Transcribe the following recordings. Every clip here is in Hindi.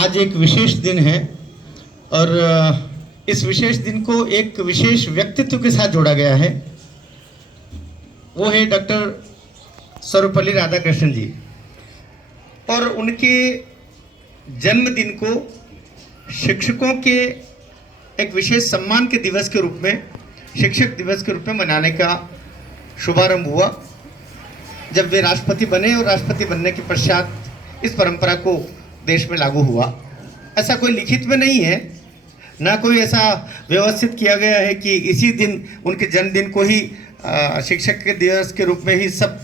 आज एक विशेष दिन है और इस विशेष दिन को एक विशेष व्यक्तित्व के साथ जोड़ा गया है। वो है डॉक्टर सर्वपल्ली राधाकृष्णन जी। और उनके जन्मदिन को शिक्षकों के एक विशेष सम्मान के दिवस के रूप में, शिक्षक दिवस के रूप में मनाने का शुभारंभ हुआ जब वे राष्ट्रपति बने और राष्ट्रपति बनने के पश्चात इस परंपरा को देश में लागू हुआ। ऐसा कोई लिखित में नहीं है, ना कोई ऐसा व्यवस्थित किया गया है कि इसी दिन उनके जन्मदिन को ही शिक्षक के दिवस के रूप में ही सब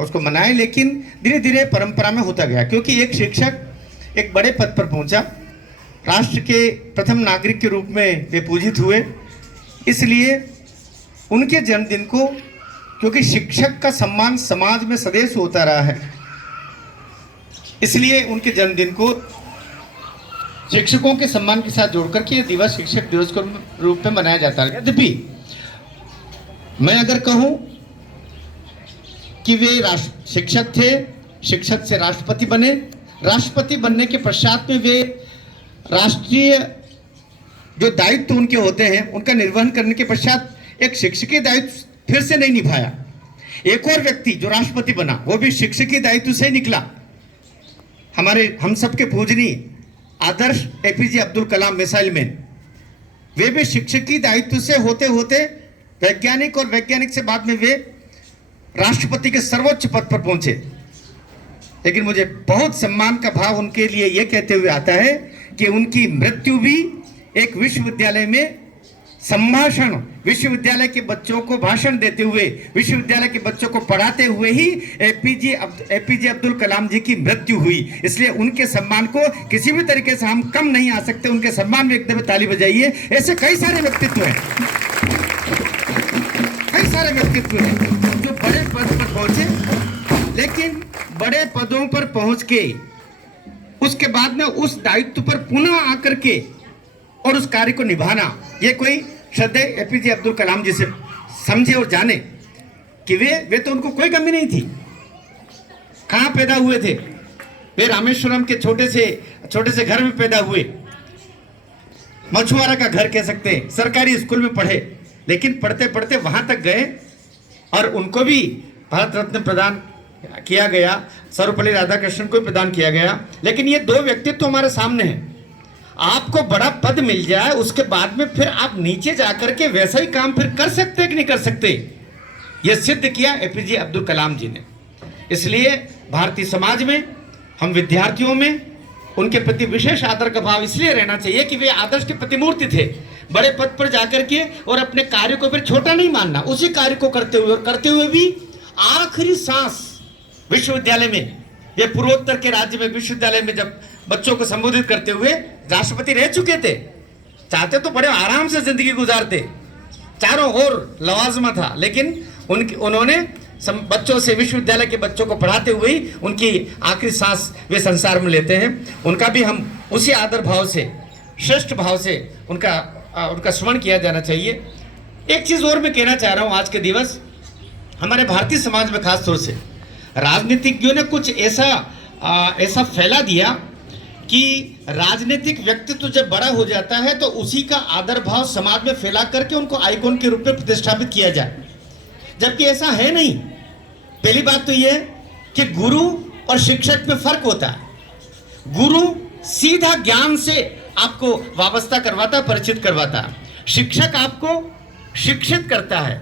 उसको मनाएं, लेकिन धीरे धीरे परंपरा में होता गया। क्योंकि एक शिक्षक एक बड़े पद पर पहुंचा, राष्ट्र के प्रथम नागरिक के रूप में वे पूजित हुए, इसलिए उनके जन्मदिन को, क्योंकि शिक्षक का सम्मान समाज में सदैव होता रहा है, इसलिए उनके जन्मदिन को शिक्षकों के सम्मान के साथ जोड़कर के यह दिवस शिक्षक दिवस के रूप में मनाया जाता है। यद्यपि मैं अगर कहूं कि वे शिक्षक थे, शिक्षक से राष्ट्रपति बने, राष्ट्रपति बनने के पश्चात में वे राष्ट्रीय जो दायित्व उनके होते हैं उनका निर्वहन करने के पश्चात एक शिक्षकीय दायित्व फिर से नहीं निभाया। एक और व्यक्ति जो राष्ट्रपति बना वो भी शिक्षकीय दायित्व से निकला, हमारे हम सबके पूजनीय आदर्श APJ Abdul Kalam missile man. वे भी शिक्षकीय दायित्व से होते होते वैज्ञानिक, और वैज्ञानिक से बाद में वे राष्ट्रपति के सर्वोच्च पद पर पहुंचे। लेकिन मुझे बहुत सम्मान का भाव उनके लिए यह कहते हुए आता है कि उनकी मृत्यु भी एक विश्वविद्यालय में संभाषण, विश्वविद्यालय के बच्चों को भाषण देते हुए, विश्वविद्यालय के बच्चों को पढ़ाते हुए ही एपीजे अब्दुल कलाम जी की मृत्यु हुई। इसलिए उनके सम्मान को किसी भी तरीके से हम कम नहीं आ सकते। उनके सम्मान में एकदम ताली बजाइए। ऐसे कई सारे व्यक्तित्व हैं, कई सारे व्यक्तित्व हैं जो बड़े पद पर पहुंचे, लेकिन बड़े पदों पर पहुंच के उसके बाद में उस दायित्व पर पुनः आकर के और उस कार्य को निभाना, ये कोई श्रद्धेय एपीजे अब्दुल कलाम जी से समझे और जाने कि वे तो उनको कोई कमी नहीं थी। कहाँ पैदा हुए थे? वे रामेश्वरम के छोटे से घर में पैदा हुए, मछुआरा का घर कह सकते हैं। सरकारी स्कूल में पढ़े, लेकिन पढ़ते पढ़ते वहां तक गए और उनको भी भारत रत्न प्रदान किया गया, सर्वपल्ली राधाकृष्णन को प्रदान किया गया। लेकिन ये दो व्यक्तित्व हमारे सामने हैं। आपको बड़ा पद मिल जाए, उसके बाद में फिर आप नीचे जाकर के वैसा ही काम फिर कर सकते हैं कि नहीं कर सकते, यह सिद्ध किया एपीजे अब्दुल कलाम जी ने। इसलिए भारतीय समाज में, हम विद्यार्थियों में उनके प्रति विशेष आदर का भाव इसलिए रहना चाहिए कि वे आदर्श के प्रतिमूर्ति थे। बड़े पद पर जाकर के और अपने कार्य को फिर छोटा नहीं मानना, उसी कार्य को करते हुए भी आखिरी सांस विश्वविद्यालय में, ये पूर्वोत्तर के राज्य में विश्वविद्यालय में जब बच्चों को संबोधित करते हुए राष्ट्रपति रह चुके थे, चाहते तो बड़े आराम से जिंदगी गुजारते, चारों ओर लवाजमा था, लेकिन उन्होंने बच्चों से, विश्वविद्यालय के बच्चों को पढ़ाते हुए ही उनकी आखिरी सांस वे संसार में लेते हैं। उनका भी हम उसी आदर भाव से, श्रेष्ठ भाव से उनका स्मरण किया जाना चाहिए। एक चीज और मैं कहना चाह रहा हूं, आज के दिवस हमारे भारतीय समाज में खास तौर से राजनीतिज्ञों ने कुछ ऐसा फैला दिया कि राजनीतिक व्यक्तित्व जब बड़ा हो जाता है तो उसी का आदर भाव समाज में फैला करके उनको आइकॉन के रूप में प्रतिष्ठापित किया जाए, जबकि ऐसा है नहीं। पहली बात तो यह कि गुरु और शिक्षक में फर्क होता है। गुरु सीधा ज्ञान से आपको वाबस्ता करवाता, परिचित करवाता। शिक्षक आपको शिक्षित करता है,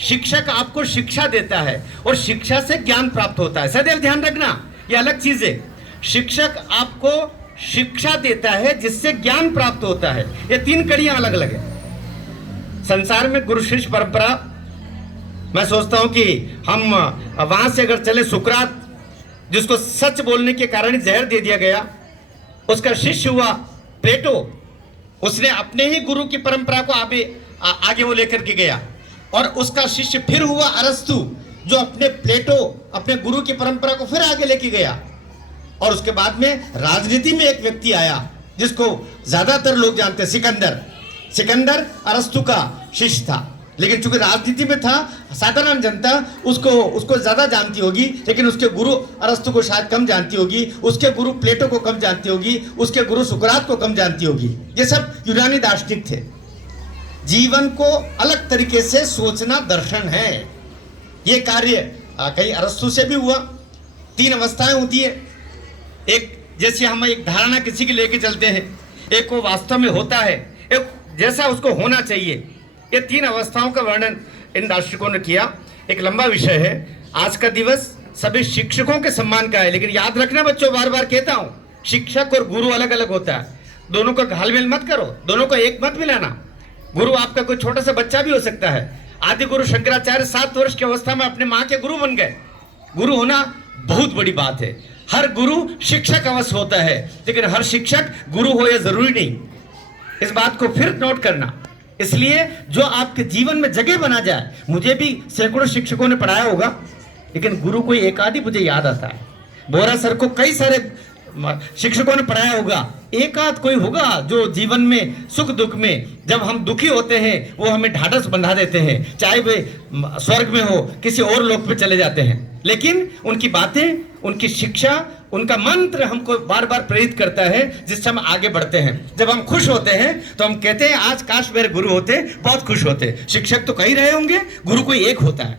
शिक्षक आपको शिक्षा देता है और शिक्षा से ज्ञान प्राप्त होता है। सदैव ध्यान रखना, यह अलग चीज है। शिक्षक आपको शिक्षा देता है जिससे ज्ञान प्राप्त होता है। ये तीन कड़ियां अलग अलग है। संसार में गुरु शिष्य परंपरा, मैं सोचता हूं कि हम वहां से अगर चले, सुकरात जिसको सच बोलने के कारण जहर दे दिया गया, उसका शिष्य हुआ प्लेटो। उसने अपने ही गुरु की परंपरा को आगे वो लेकर के गया, और उसका शिष्य फिर हुआ अरस्तु, जो अपने गुरु की परंपरा को फिर आगे लेके गया। और उसके बाद में राजनीति में एक व्यक्ति आया जिसको ज्यादातर लोग जानते हैं, सिकंदर अरस्तु का शिष्य था, लेकिन चूंकि राजनीति में था, साधारण जनता उसको ज्यादा जानती होगी, लेकिन उसके गुरु अरस्तु को शायद कम जानती होगी, उसके गुरु प्लेटो को कम जानती होगी, उसके गुरु सुकरात को कम जानती होगी। ये सब यूनानी दार्शनिक थे। जीवन को अलग तरीके से सोचना दर्शन है। ये कार्य कहीं अरस्तु से भी हुआ। 3 अवस्थाएं होती है। एक जैसे हम एक धारणा किसी की लेके चलते हैं, एक वो वास्तव में होता है, एक जैसा उसको होना चाहिए। ये 3 अवस्थाओं का वर्णन इन दार्शनिकों ने किया। एक लंबा विषय है। आज का दिवस सभी शिक्षकों के सम्मान का है, लेकिन याद रखना बच्चों, बार बार कहता हूं, शिक्षक और गुरु अलग अलग होता है। दोनों का घालमेल मत करो, दोनों को एक मत मिलाना। गुरु आपका कोई छोटा सा बच्चा भी हो सकता है। आदि गुरु शंकराचार्य 7 वर्ष की अवस्था में अपने माँ के गुरु बन गए। गुरु होना बहुत बड़ी बात है। हर गुरु शिक्षक अवश्य होता है, लेकिन हर शिक्षक गुरु हो यह जरूरी नहीं। इस बात को फिर नोट करना। इसलिए जो आपके जीवन में जगह बना जाए, मुझे भी सैकड़ों शिक्षकों ने पढ़ाया होगा, लेकिन गुरु कोई एक आदि मुझे याद आता है। बोरा सर को कई सारे शिक्षकों ने पढ़ाया होगा, एक आध कोई होगा जो जीवन में सुख दुख में जब हम दुखी होते हैं वो हमें ढाढ़स बंधा देते हैं, चाहे वे स्वर्ग में हो किसी और लोक पे चले जाते हैं। लेकिन उनकी बातें, उनकी शिक्षा, उनका मंत्र हमको बार बार प्रेरित करता है, जिससे हम आगे बढ़ते हैं। जब हम खुश होते हैं तो हम कहते हैं आज काश मेरे गुरु होते, बहुत खुश होते। शिक्षक तो कई रहे होंगे, गुरु कोई एक होता है।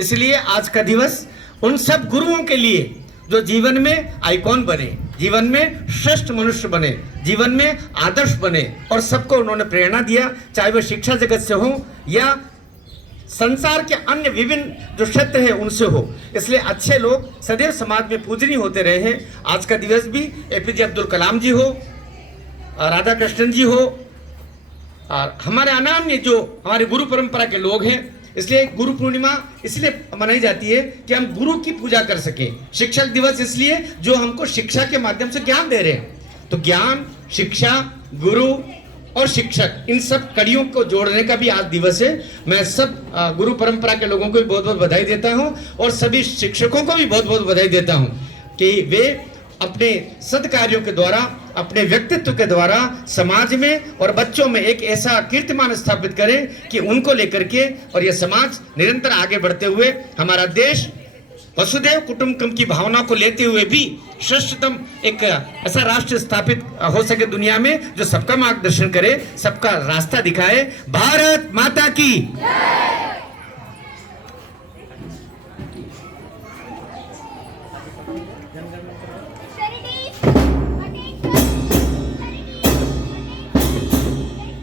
इसलिए आज का दिवस उन सब गुरुओं के लिए जो जीवन में आइकॉन बने, जीवन में श्रेष्ठ मनुष्य बने, जीवन में आदर्श बने और सबको उन्होंने प्रेरणा दिया, चाहे वह शिक्षा जगत से हो या संसार के अन्य विभिन्न जो क्षेत्र है उनसे हो। इसलिए अच्छे लोग सदैव समाज में पूजनीय होते रहे हैं। आज का दिवस भी एपीजे अब्दुल कलाम जी हो, राधा कृष्णन जी हो, और हमारे अनान्य जो हमारे गुरु परंपरा के लोग हैं। इसलिए गुरु पूर्णिमा इसलिए मनाई जाती है कि हम गुरु की पूजा कर सके। शिक्षक दिवस इसलिए जो हमको शिक्षा के माध्यम से ज्ञान दे रहे हैं। तो ज्ञान, शिक्षा, गुरु और शिक्षक, इन सब कड़ियों को जोड़ने का भी आज दिवस है। मैं सब गुरु परंपरा के लोगों को भी बहुत बहुत बधाई देता हूं और सभी शिक्षकों को भी बहुत बहुत बधाई देता हूं कि वे अपने सत्कार्यों के द्वारा, अपने व्यक्तित्व के द्वारा समाज में और बच्चों में एक ऐसा कीर्तिमान स्थापित करें कि उनको लेकर के और यह समाज निरंतर आगे बढ़ते हुए हमारा देश वसुदेव कुटुंबकम की भावना को लेते हुए भी श्रेष्ठतम एक ऐसा राष्ट्र स्थापित हो सके दुनिया में, जो सबका मार्गदर्शन करे, सबका रास्ता दिखाए। भारत माता की